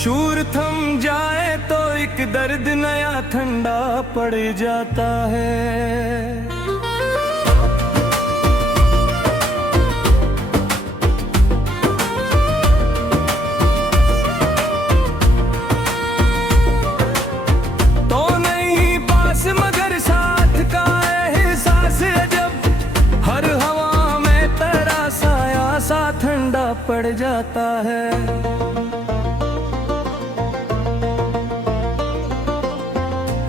शूर थम जाए तो एक दर्द नया ठंडा पड़ जाता है। तो नहीं पास मगर साथ का एहसास जब हर हवा में तेरा साया सा ठंडा पड़ जाता है।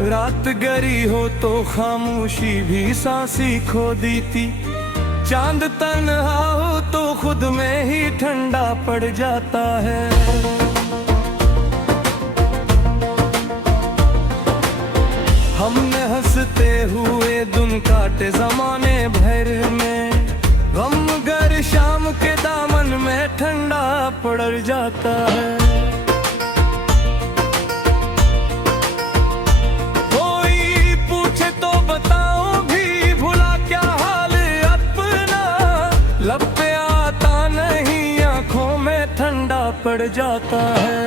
रात गरी हो तो खामोशी भी सांसी खो देती, चांद तन्हा हो तो खुद में ही ठंडा पड़ जाता है। हमने हंसते हुए दिन काटे जमाने भर में, गम गर शाम के दामन में ठंडा पड़ जाता है। लब पे आता नहीं आंखों में ठंडा पड़ जाता है।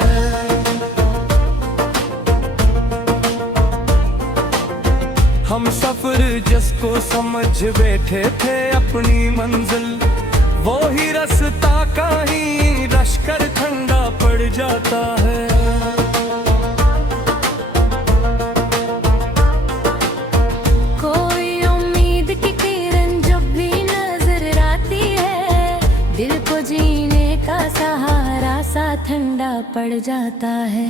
हम सफर जिसको समझ बैठे थे अपनी मंजिल, वो ही रास्ता कहीं रश कर ठंडा पड़ जाता है। ठंडा पड़ जाता है।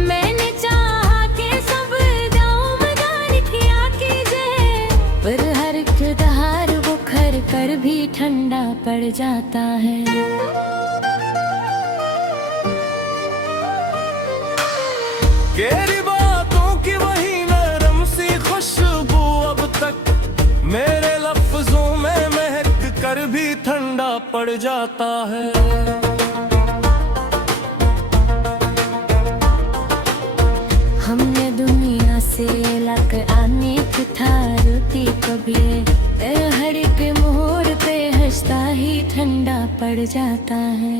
मैंने चाहा कि सब जाऊं मदार किया कीजिए, पर हर इक़्तिदार वो खर कर भी ठंडा पड़ जाता है। केरी बातों की वही नरम सी खुशबू अब तक मेरे लफ्जों में कर भी ठंडा पड़ जाता है। हमने दुनिया से लग आने की था रुती कभी, हर एक मोड़ पे हंसता ही ठंडा पड़ जाता है।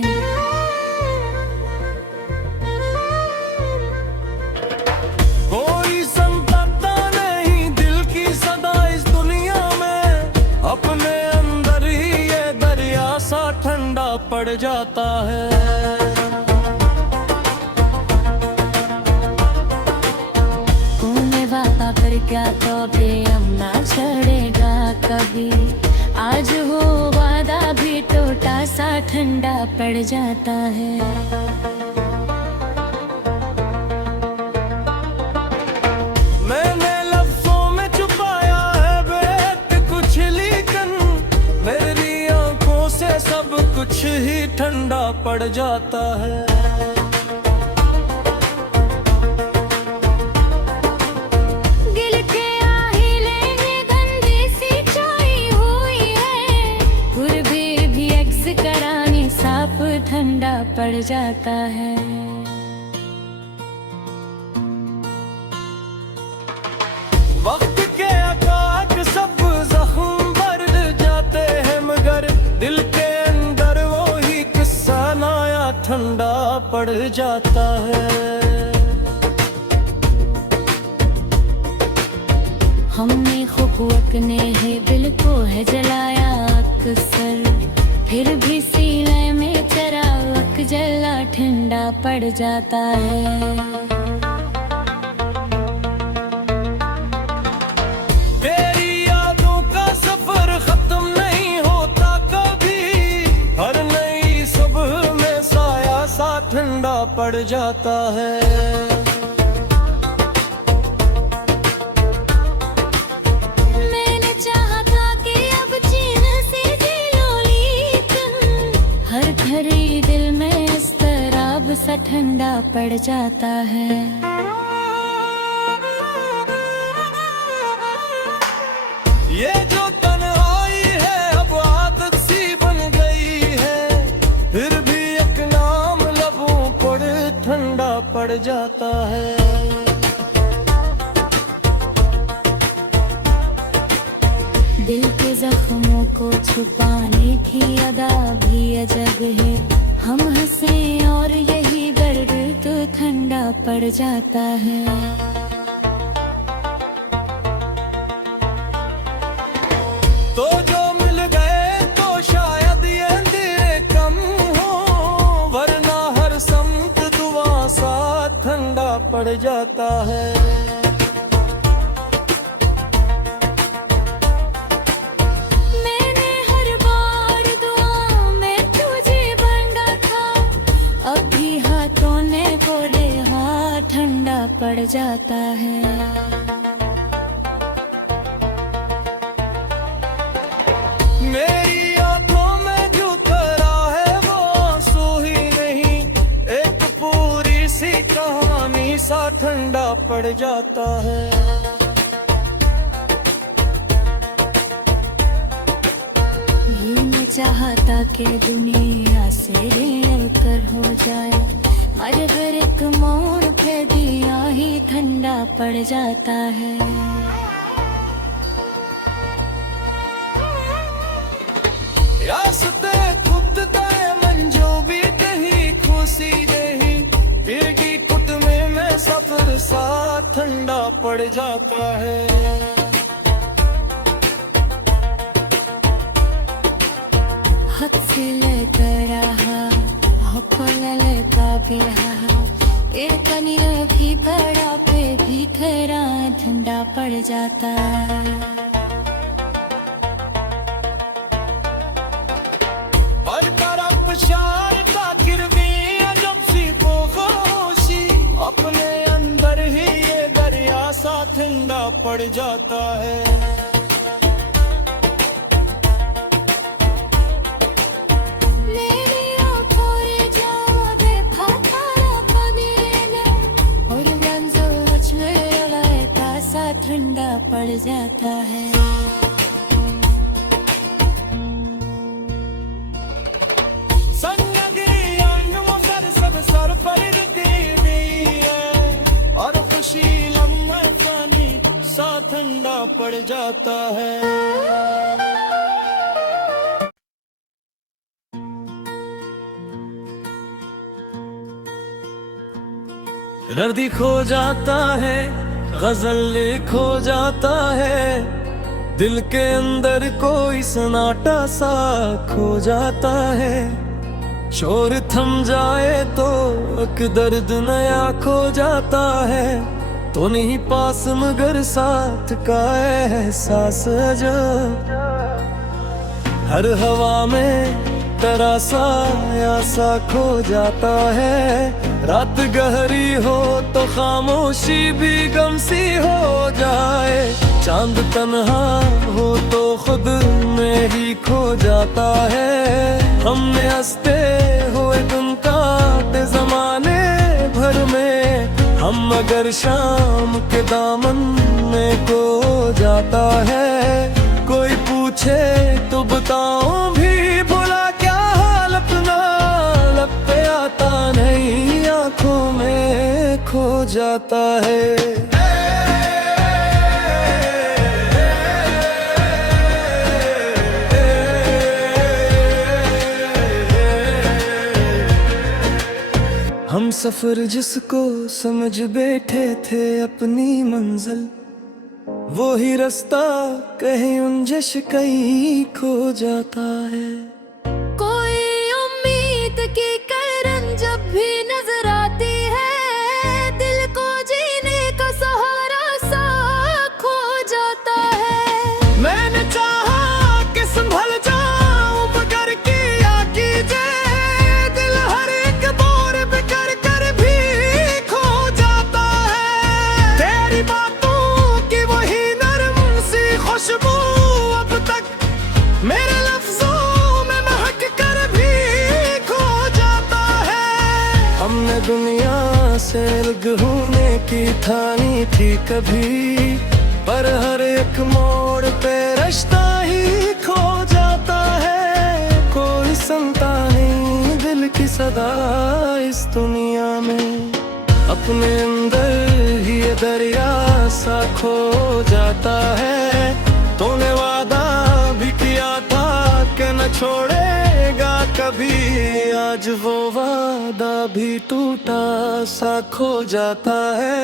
कोई संताता नहीं दिल की सदा इस दुनिया में, अपने ठंडा पड़ जाता है। तूने वादा कर क्या तो भी हम ना छोड़ेगा कभी, आज वो वादा भी टूटा सा ठंडा पड़ जाता है। मैंने लफ्जों में छुपाया है बेहद कुछ, लेकिन मेरी आंखों से सब कुछ ही ठंडा पड़ जाता है। गिल के आहिले ने गंदी सी छाई हुई है, फिर भी एक्स करानी साफ ठंडा पड़ जाता है। वक्त के आकाश सब जख्म भर जाते हैं, मगर दिल के ठंडा पड़ जाता है। हमने खूब ने है दिल को है जलाया अक्सर, फिर भी सीने में चराग जला ठंडा पड़ जाता है। तेरी यादों का सफर खत्म नहीं होता कभी, हर नई सुबह में साया सा ठंडा पड़ जाता है। मैंने चाहा था कि अब चीन से जी लो, लेकिन हर घड़ी दिल में इस तरह सा ठंडा पड़ जाता है। ये जो तन्हाई है अब आदत सी बन गई है, फिर भी एक नाम लबों पर ठंडा पड़ जाता है। दिल के जख्मों को छुपाने की अदा भी अजब है। हम हंसे और यही दर्द ठंडा पड़ जाता है। तो जो मिल गए तो शायद ये अंधेरे कम हो, वरना हर समत दुआ सा ठंडा पड़ जाता है। मैंने हर बार दुआ में तुझे बांधा था, अब भी हाथों ने बोले हाँ ठंडा पड़ जाता है। मेरी आंखों में जो खरा है वो आंसू ही नहीं, एक पूरी सी कहानी सा ठंडा पड़ जाता है। ये मैं चाहता कि दुनिया से कर हो जाए, मगर हर एक मोड़ पे दिया ही ठंडा पड़ जाता है। रास्ते खुद तय मंजो भी कहीं खुशी नहीं, फिर की कुट में मैं सफर सा ठंडा पड़ जाता है। हाथ से लेकर रहा का भी रहा, एक कनिया भी पड़ा पे भी खरा ठंडा पड़ जाता है। और तरफ शार का किरवी अजब सी खामोशी, अपने अंदर ही ये दरिया सा ठंडा पड़ जाता है। मेरी आँखों रे जावा देखा तारा पगीने, और मंज़िल चले लगा सा ठंडा पड़ जाता है। सर पर है और खुशी लम्हा पानी सा ठंडा पड़ जाता है। दर्दी खो जाता है, गजल खो जाता है, दिल के अंदर कोई सन्नाटा सा खो जाता है। शोर थम जाए तो एक दर्द नया खो जाता है, तो नहीं पास मगर साथ का एहसास अजब। हर हवा में तेरा साया सा खो जाता है, रात गहरी हो तो खामोशी भी गम सी हो जाए, चांद तन्हा हो तो खुद में ही खो जाता है। हमने हंसते हुए दिन काटे जमाने भर में, हम मगर शाम के दामन में खो जाता है। कोई पूछे तो बताऊं भी भुला क्या हाल अपना, लब पे आता नहीं आंखों में खो जाता है। हम सफर जिसको समझ बैठे थे अपनी मंजिल, वो ही रास्ता कहीं उलझ कहीं खो जाता है। कोई उम्मीद की किरण जब भी नजर आती है, दिल को जीने का सहारा सा खो जाता है। मैंने चाहा कि संभल जाऊं मगर किया कीजिए, दिल हर एक बोर पे कर कर भी खो जाता है। तेरी बातों की वही नरम सी खुशबू अब तक मेरे लफ्जों में महक कर भी खो जाता है। हमने दुनिया से अलग होने की ठानी थी कभी, पर हर एक मोड़ पे रिश्ता ही खो जाता है। कोई सुनता नहीं दिल की सदा इस दुनिया में, अपने अंदर ही ये दरिया सा खो जाता है। तूने वादा भी किया था छोड़ेगा कभी। आज वो वादा भी टूटा सा खो जाता है।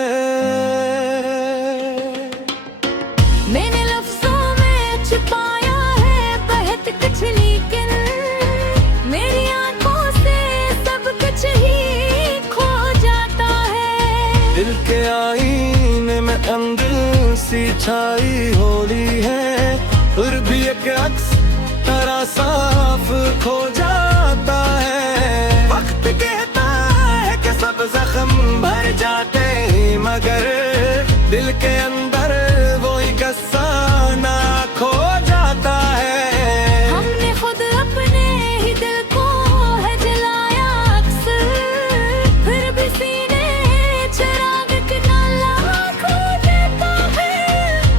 मैंने लफ्जों में छुपाया है बहुत कुछ, लेकिन मेरी आंखों से सब कुछ ही खो जाता है। दिल के आईने में अंदर सी छाई होली है, फिर भी एक अक्स तरह साफ खो जाता है। वक्त कहता है कि सब जख्म भर जाते हैं, मगर दिल के अंदर वही गुस्सा ना खो जाता है। हमने खुद अपने ही दिल को है जलाया अक्सर, फिर भी सीने चिराग के नाला खो जाता है।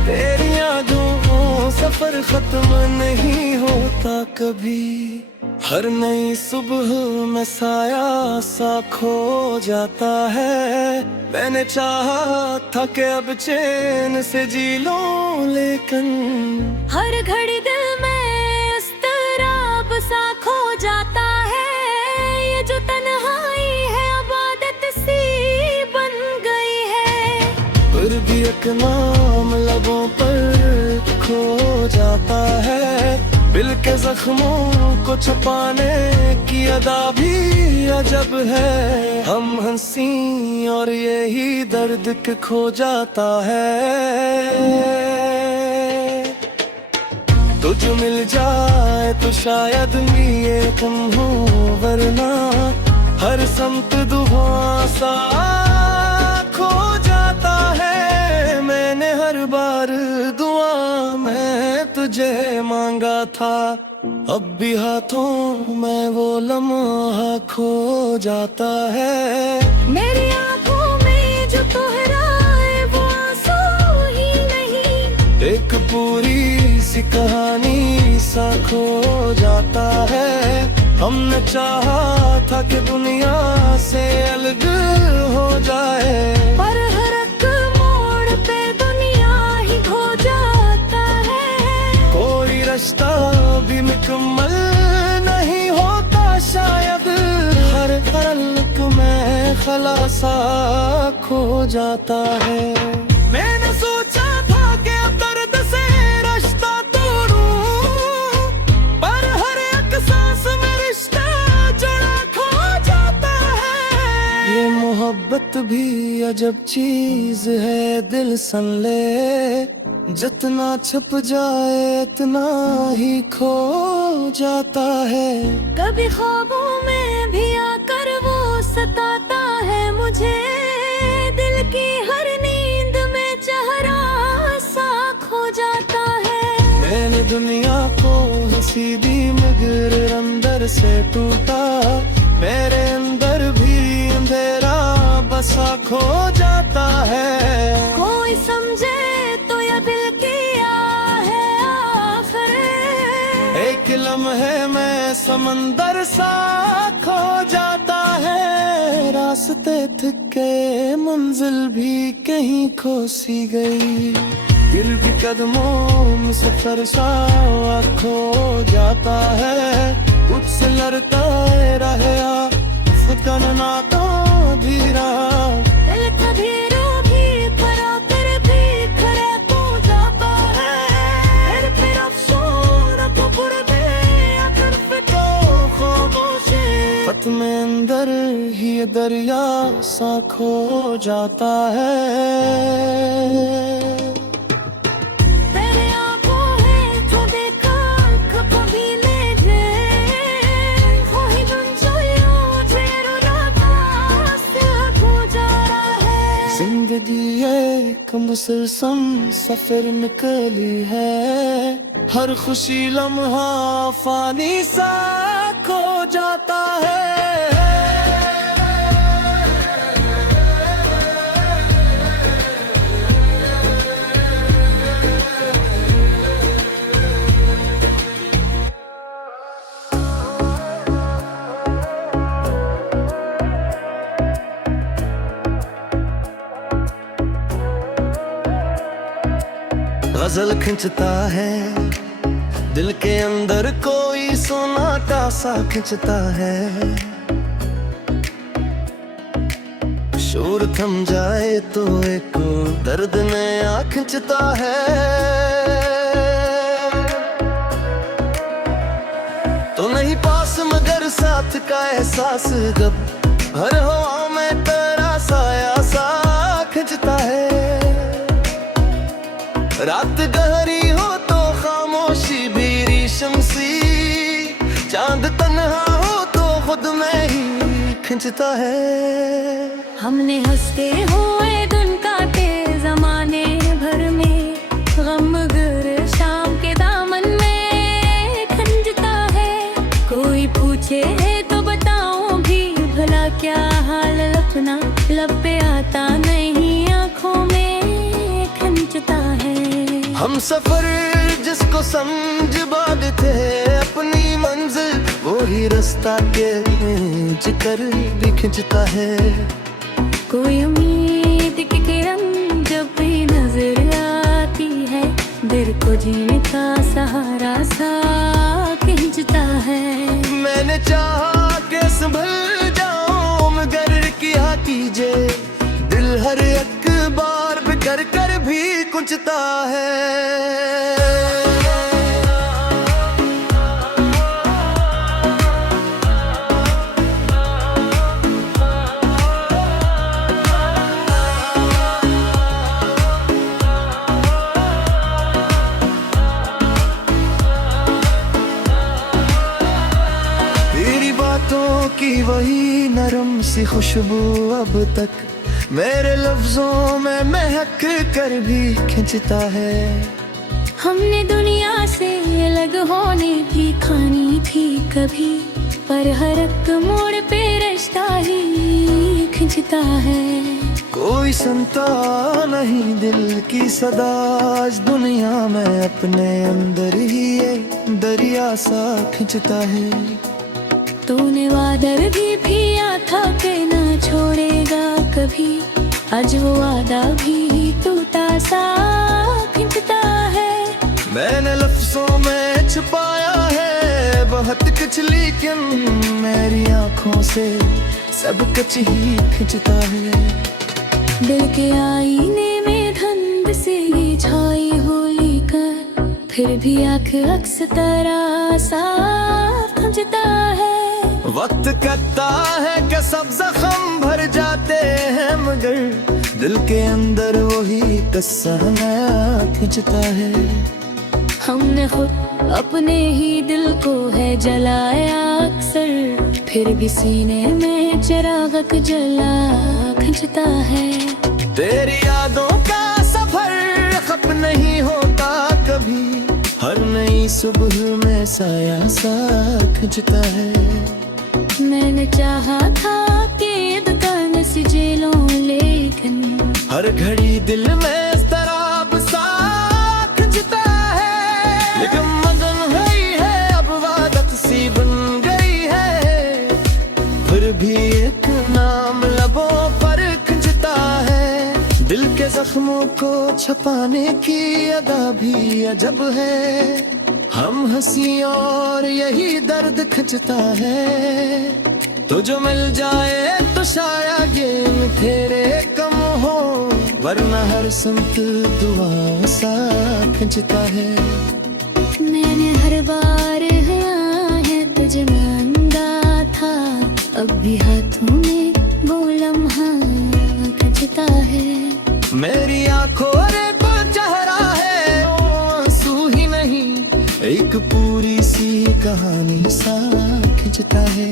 तेरी यादों सफर खत्म नहीं होता कभी, हर नई सुबह में साया सा खो जाता है। मैंने चाहा था कि अब चैन से जी लूं, लेकिन हर घड़ी दिल में इस्तराब सा खो जाता है। ये जो तन्हाई है अब आदत सी बन गई है। फिर भी एक नाम लबों पर खो जाता है। दिल के जख्मों को छुपाने की अदा भी अजब है। हम हंसी और यही दर्द के खो जाता है। तुझ मिल जाए तो शायद ये तुम हो, वरना हर संत दुआ सा खो जाता है। मैंने हर बार दुआ में तुझे मांगा था, अब भी हाथों में वो लम्हा खो जाता है। मेरी आंखों में जो तोहराए वो आंसू ही नहीं, एक पूरी सी कहानी सा खो जाता है। हमने चाहा था कि दुनिया से अलग हो जाए, पर हर एक मोड़ पे दुनिया ही खो जाता है। कोई रास्ता भी मुकम्मल नहीं होता शायद, हर तल्क में खलासा खो जाता है। मैंने सोचा था कि अब दर्द से रास्ता तोड़ूं, पर हर एक सांस में रिश्ता जुड़ा खो जाता है। ये मोहब्बत भी अजब चीज है, दिल सन ले, जितना छुप जाए इतना ही खो जाता है। कभी ख्वाबों में भी आकर वो सताता है मुझे, दिल की हर नींद में चेहरा सा खो जाता है। मैंने दुनिया को हंसी दी मगर अंदर से टूटा, मेरे अंदर भी अंधेरा बसा खो जाता है। कोई समझे तो ये दिल किया है आखिर, एक लम्हे में समंदर सा खो जाता है। रास्ते थके मंजिल भी कहीं खो सी गई, फिर भी कदमों में सफर सा खो जाता है। कुछ से लड़ता रहे फकन ना तो भी रहा, दिल कभी रो भी पड़ा फिर भी खड़े हो जाता है। फिर अफसोस तो गुर्बे आकर फिर तो खामोशी खत में अंदर ही ये दरिया सा खो जाता है। तेरे आंखों है जो देखा कभी ले जे, वही बन जायो तेरो नाता से खो जा रहा है। जिंदगी एक मुसलसल सफर निकली है, हर खुशी लम्हा फानी सा खो जाता है। गजल खिंचता है दिल के अंदर कोई सोनाटा सा खिंचता है। शोर थम जाए तो एक दर्द नया खिंचता है। तो नहीं पास मगर साथ का एहसास जब हर हवा में तेरा साया सा खिंचता है। रात गहरी हो तो खामोशी भी रेशम सी, चांद तन्हा हो तो खुद में ही खिंचता है। हमने हंसते हुए दिन काटे जमाने भर में, गम गर शाम के दामन में खंजता है। कोई पूछे तो बताऊं भी भला क्या हाल अपना, लब पे आता नहीं आंखों में खंजता है। हम सफर जिसको समझ बांधते अपनी मंजिल, वो ही रास्ता के जिक्र भी खिंचता है। कोई उम्मीद की किरण जब भी नजर आती है, दिल को जीने का सहारा सा खिंचता है। मैंने चाहा कि संभल जाऊं मगर किया कीजिए, दिल हर एक बार बिखर कर भी कुंचता है। की वही नरम सी खुशबू अब तक मेरे लफ्जों में महक कर भी खिंचता है। हमने दुनिया से अलग होने की ठानी थी कभी, पर हर एक मोड़ पे रिश्ता ही खिंचता है। कोई सुनता नहीं दिल की सदा, आज दुनिया में अपने अंदर ही ये दरिया सा खिंचता है। तूने वादा भी किया था कि न छोड़ेगा कभी, आज वो वादा भी टूटा सा खिंचता है। मैंने लफ्जों में छुपाया है बहुत कुछ, लेकिन मेरी आंखों से सब कुछ ही खिंचता है। दिल के आईने में धुंध से ये छाई होली कर, फिर भी आँख अक्स तरह सा खिंचता है। वक्त कहता है कि सब जख्म भर जाते हैं, मगर दिल के अंदर वही किस्सा नया खिंचता है। हमने खुद अपने ही दिल को है जलाया अक्सर, फिर भी सीने में चिराग जला खिंचता है। तेरी यादों का सफर खत्म नहीं होता कभी, हर नई सुबह में साया सा खिंचता है। मैंने चाहा था कि दुकान से जेलों, लेकिन हर घड़ी दिल में इज़्तिराब सा खिंचता है। लेकिन मगन हुई है अब वादत सी बन गई है, फिर भी एक नाम लबों पर खिंचता है। दिल के जख्मों को छुपाने की अदा भी अजब है, हम हंसी और यही दर्द खिंचता है। तो जो मिल जाए तो शायद ये तेरे कम हो, वरना हर संत दुआ सा खिंचता है। मैंने हर बार है तुझे मांगा था, अब भी हाथों में वो लम्हा खिंचता है। मेरी आंखों रे को चेहरा है वो आंसू ही नहीं, एक पूरी सी कहानी सा खिंचता है।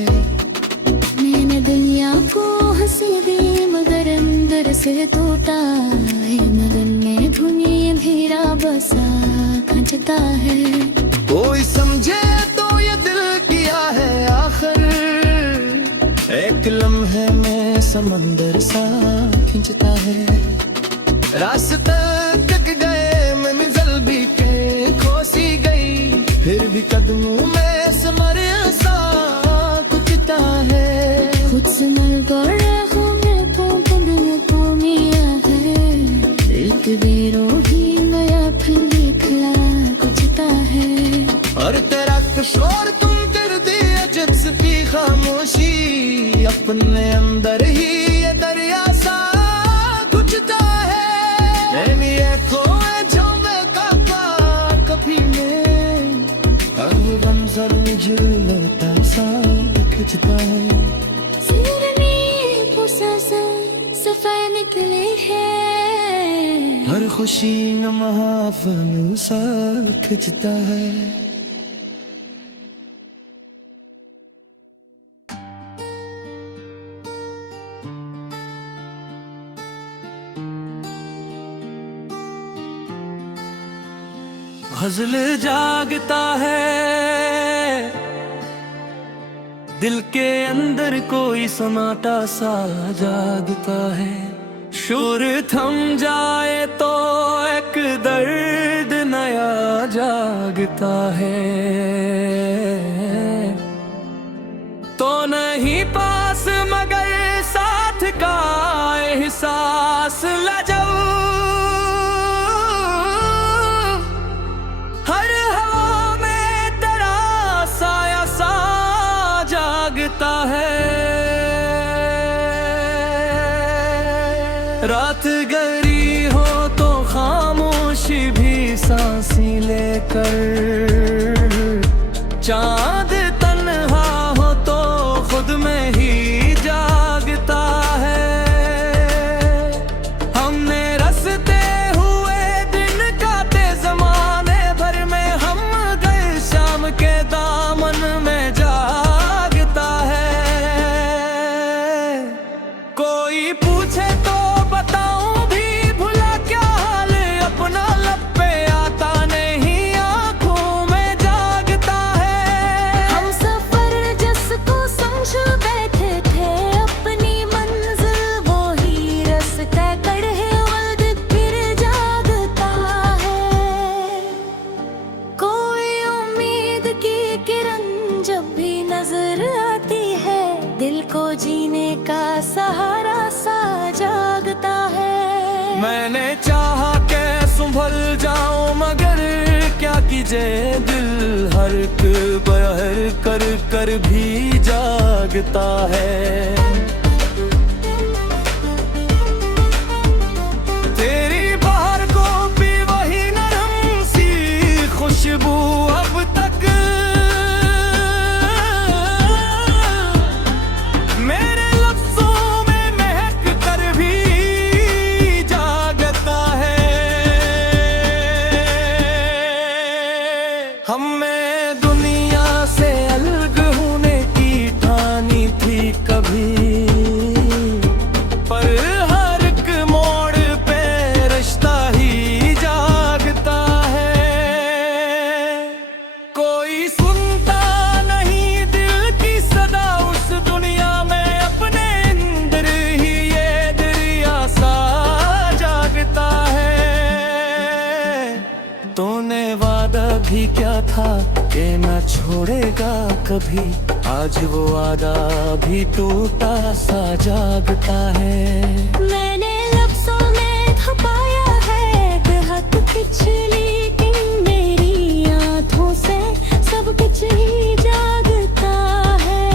मैंने दुनिया को हंसी दी मगर अंदर से टूटा है, मगन में धुनी अंधेरा बसा खिंचता है। कोई समझे तो ये दिल किया है आखिर, एक लम्हे में समंदर सा खिंचता है। रास्ते तक गए मैं मिजल भी के खोसी गई, फिर भी कदमों में समर सा कुचता है। खुद से मल गया हूँ मैं तो बदल को मिया है, एक बेरों ही नया फिर दिखला कुचता है। और तेरा कशोर तुम की खामोशी, अपने अंदर ही ये दरिया सा गुजरता है। ये खोए जो मैं काका कभी में, हर मंजर झिलता सा खिंचता है। सिरनी पुसा सफाई निकले है, हर खुशी महाफल सा खिंचता है। गजल जागता है, दिल के अंदर कोई सन्नाटा सा जागता है। शोर थम जाए तो एक दर्द नया जागता है। तो नहीं पास मगर साथ का एहसास लजो, हर हवा में तेरा साया सा जागता है। रात गहरी हो तो खामोशी भी सांसी लेकर, चांद तन्हा हो तो खुद में ही जागता है। हमने रसते हुए दिन काटे जमाने भर में, हम गए शाम के दामन में जागता है। कोई पूछे तो बताऊं भी भुला क्या हाल, अपना लब पे आता नहीं आंखों में जागता है। हम सफर जिसको समझ बैठे थे अपनी मंजिल, वो ही रास्ता कड़े वक्त फिर जागता है। कोई उम्मीद की किरण जब भी नजर आती है, दिल को जीने का सहारा सा जागता है। मैंने चाहा के संभल जाऊं मगर क्या कीजे, दिल हर बहर कर कर भी जागता है। तेरी बाहर को भी वही नरम सी खुशबू अब तक मेरे लफ्जों में महक कर भी जागता है। हमें दुनिया से अलग होने की ठानी थी कभी, पर हर एक मोड़ पे रिश्ता ही जागता है। कोई सुनता नहीं दिल की सदा उस दुनिया में, अपने अंदर ही ये दरिया सा जागता है। तूने वादा भी क्या था कि न छोड़ेगा कभी, आज वो वादा भी टूटा सा जागता है। मैंने लफ्जों में खपाया है बेहद कुछ, लेकिन मेरी आंखों से सब कुछ ही जागता है।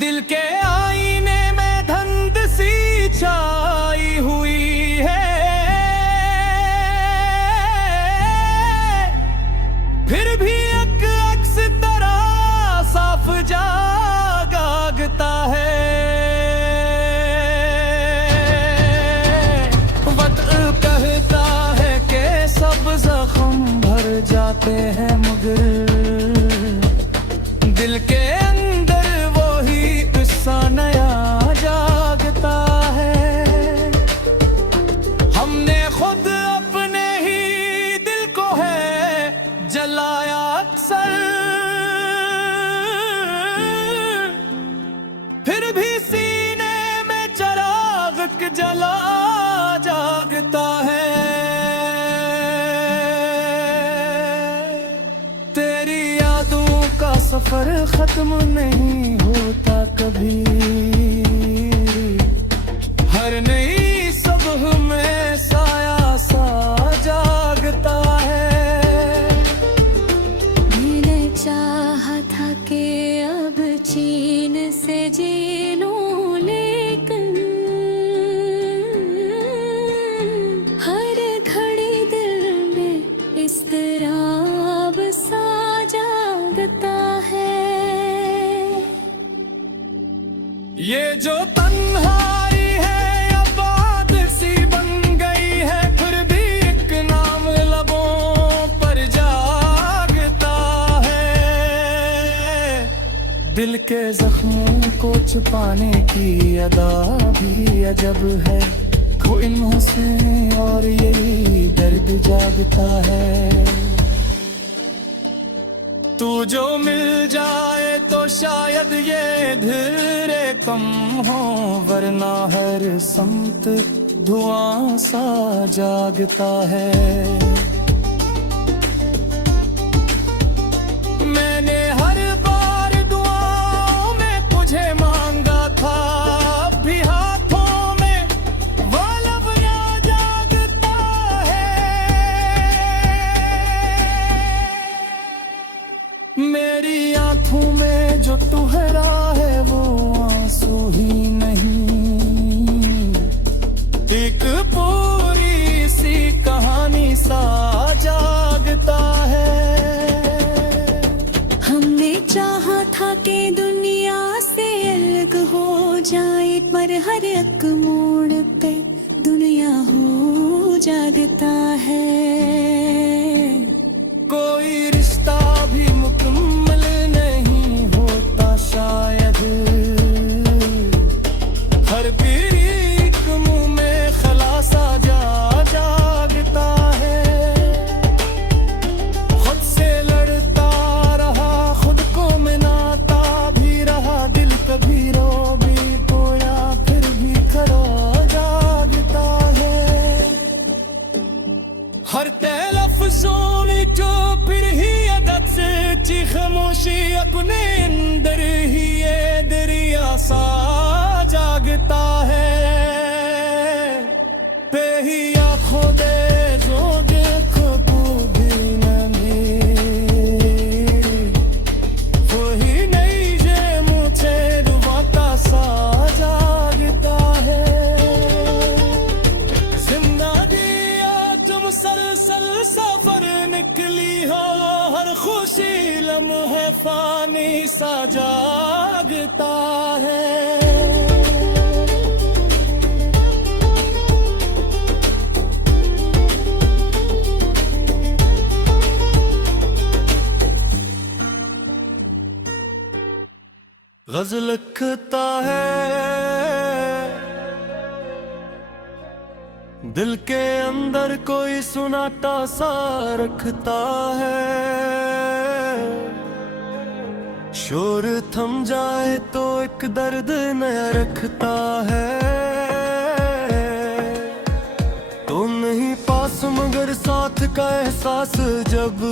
दिल के आईने में धुंध सी छाई हुई है, फिर भी एक अक्स तेरा साफ जागता है। वक्त कहता है कि सब जख्म भर जाते हैं मगर दिल के अंदर वो ही किस्सा नया जागता है। हमने खुद अपने ही दिल को है जलाया अक्सर, फिर भी सीने में चिराग जला जागता है। तेरी यादों का सफर खत्म नहीं होता कभी, हर नई सुबह में साया सा जागता है। मैंने चाहा था कि जागता है। ये जो तन्हाई है आबाद सी बन गई है, फिर भी एक नाम लबों पर जागता है। दिल के जख्मों को छुपाने की अदा भी अजब है, खो इल्मों से और यही दर्द जागता है। तू जो मिल जाए तो शायद ये धीरे कम हो, वरना हर समत धुआं सा जागता है। मैंने हर बार दुआओं में तुझे मांगा था, अब भी हाथों में वो लब ना जागता है। मेरी आंखों में जो तुहरा है वो आंसू ही नहीं, एक पूरी सी कहानी सा जागता है। हमने चाहा था कि दुनिया से अलग हो जाए, पर हर एक मोड़ पे दुनिया हो जागता है। कोई रिश्ता भी मुकम्मल नहीं होता शायद, हर पीरी एक मुंह में खलासा जागता है। खुद से लड़ता रहा, खुद को मनाता भी रहा, दिल कभी रो भी पोया फिर भी खड़ा जागता है। हर लफ्ज़ों में जो फिर ही अदद से ची खामोशी अपने अंदर ही ये दरिया सा जागता है। बेहिया खुदे जो देखो तू भी नहीं, वही नहीं ये मुझे रुबाता सा जागता है। जिंदगी आज मुसलसल सफर निकली हो, हर खुशी लम्हे फानी सा जागता है। गज़ल लिखता है दिल के अंदर कोई सुनाता सा रखता है। शोर थम जाए तो एक दर्द नया रखता है। तो नहीं पास मगर साथ का एहसास जब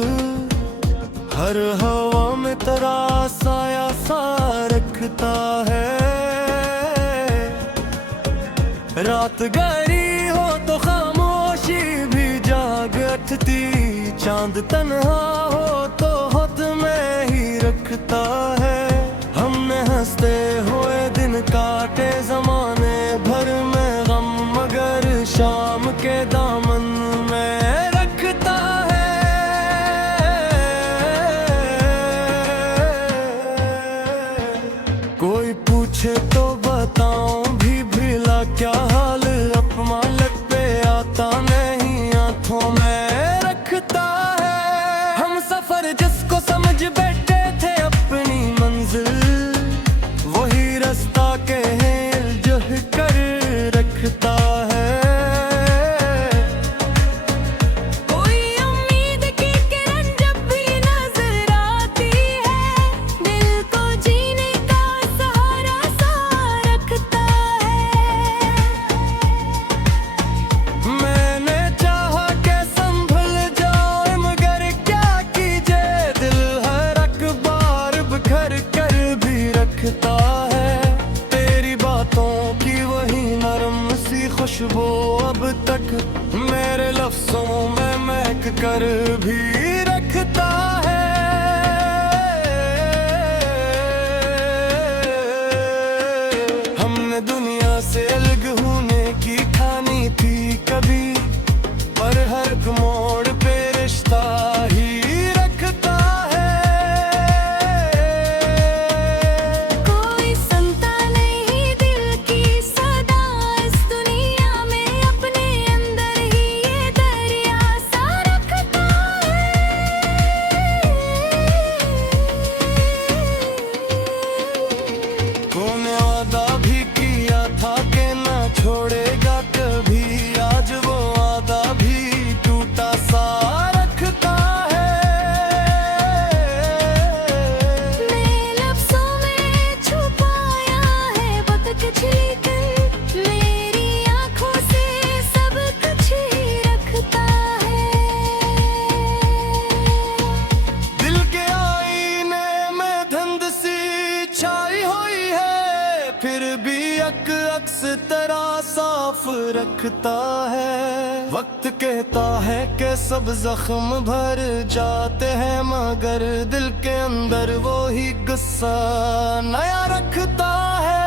हर हवा में तेरा साया सा रखता है। रात गहरी हो तो खामोशी भी जागती, चांद तन्हा हो तो खुद में ही रखता है। हमने हंसते हुए दिन काटे जमाने भर में गम, मगर शाम के दामन में रखता है। कोई पूछे तो बताऊं भी भला क्या हाल, अपना लग पे आता नहीं आंखों में रखता है। हम सफर जिसको समझ बैठे थे अपनी मंजिल, वही रास्ता के हिलजुल कर रखता है। कोई उम्मीद की किरण जब भी नजर आती है, दिल को जीने का सहारा सा रखता है। मैंने चाहा के संभल जाए मगर क्या कीजिए, दिल हर अखबार बिखर कर भी रखता है। तेरी बातों की वही नरम सी खुशबू अब तक मेरे लफ्जों में महक कर भी रखता है। हमने दुनिया से अलग होने की ठानी थी कभी, पर हर मोड़ पे रिश्ता ही रखता है। यक अक्स तेरा साफ रखता है। वक्त कहता है कि सब जख्म भर जाते हैं, मगर दिल के अंदर वो ही गुस्सा नया रखता है।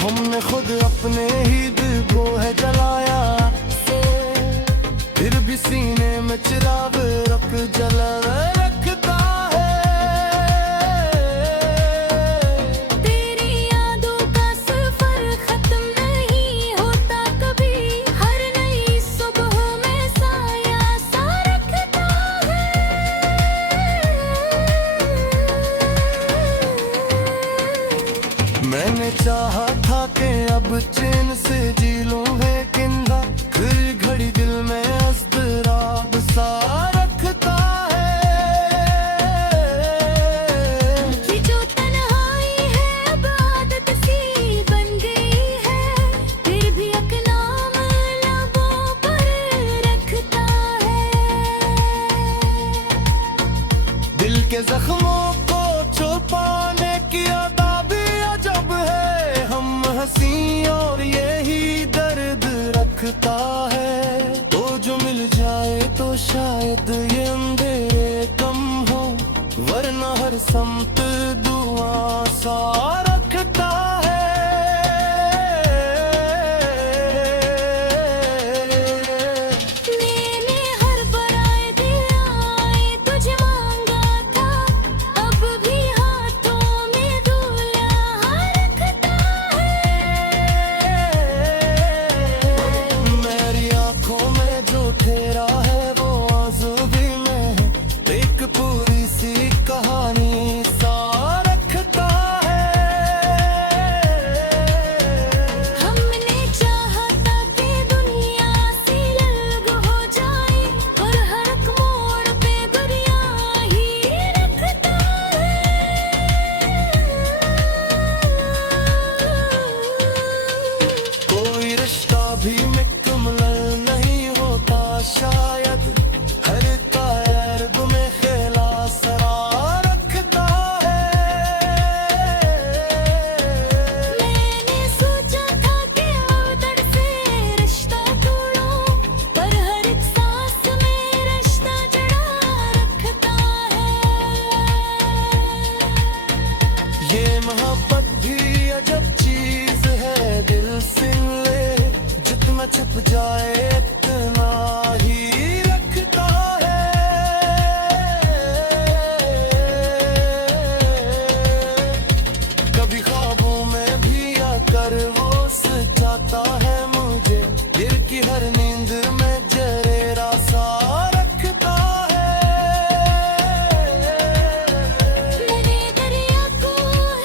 हमने खुद अपने ही दिल को है जलाया, फिर भी सीने में चिराग रख जला रखता है। तेरी यादों का सफर खत्म नहीं होता कभी, हर नई सुबह में साया सा रखता है। मैंने चाहा था कि अब चैन से जी लूं है किंदा, फिर घड़ी दिल में अज़राब सा रखता है। ये जो तन्हाई है अब आदत सी बन गई है, फिर भी एक नाम लबों पर रखता है। दिल के जख्मों को छुपाने की अदा भी अजब है। हम हंसी और यही दर्द रखता है। तो जो मिल जाए तो शायद ये अंधेरे कम हो, वरना हर समत दुआ सा रखता है। मैंने हर बराए दिल आए तुझे मांगा था, अब भी हाथों में दूल्हा रखता है। मेरी आंखों में जो ठहरा है वो आंसू भी में है, एक पूरी सी कहानी सा रखता है। हमने चाहा था कि दुनिया से अलग हो जाए, और हर एक मोड़ पे दुनिया ही रखता है। कोई रिश्ता भी मुकम्मल नहीं होता शायद, हर कायर्द में खेला सरा रखता है। मैंने सोचा था कि अवतड़ से रिश्ता तोड़ूं, पर हर एक सांस में रिश्ता जड़ा रखता है। ये मोहब्बत भी अजब चीज है, दिल से ले जितना छप जाए इतना ही रखता है। कभी ख्वाबों में भी आकर वो सजाता है मुझे, दिल की हर नींद में जरेरा सा रखता है। मैंने दरिया को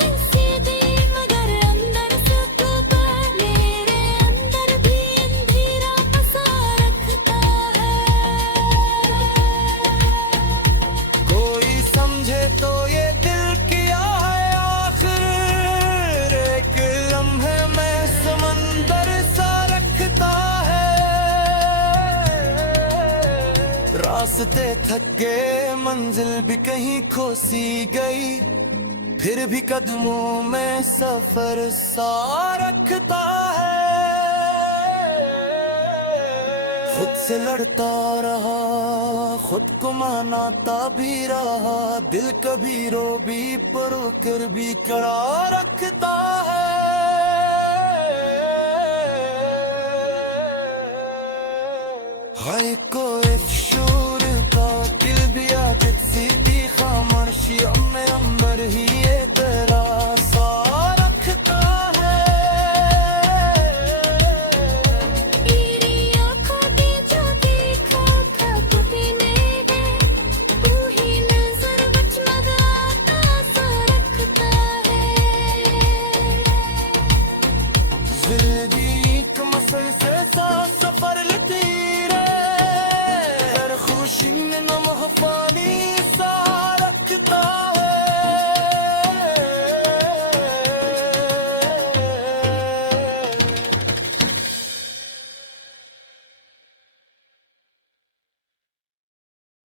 हिस्से दी मगर अंदर से तो पर मेरे अंदर भी अंधेरा बसा रखता है। कोई समझे तो ये दिल किया है आखिर, एक लम्हे में समंदर सा रखता है। रास्ते थक गए, मंजिल भी कहीं खो सी गई, फिर भी कदमों में सफर सा रखता है। खुद से लड़ता रहा, खुद को मनाता भी रहा, दिल कभी रो भी पर कर भी कड़ा रखता है। हर कोई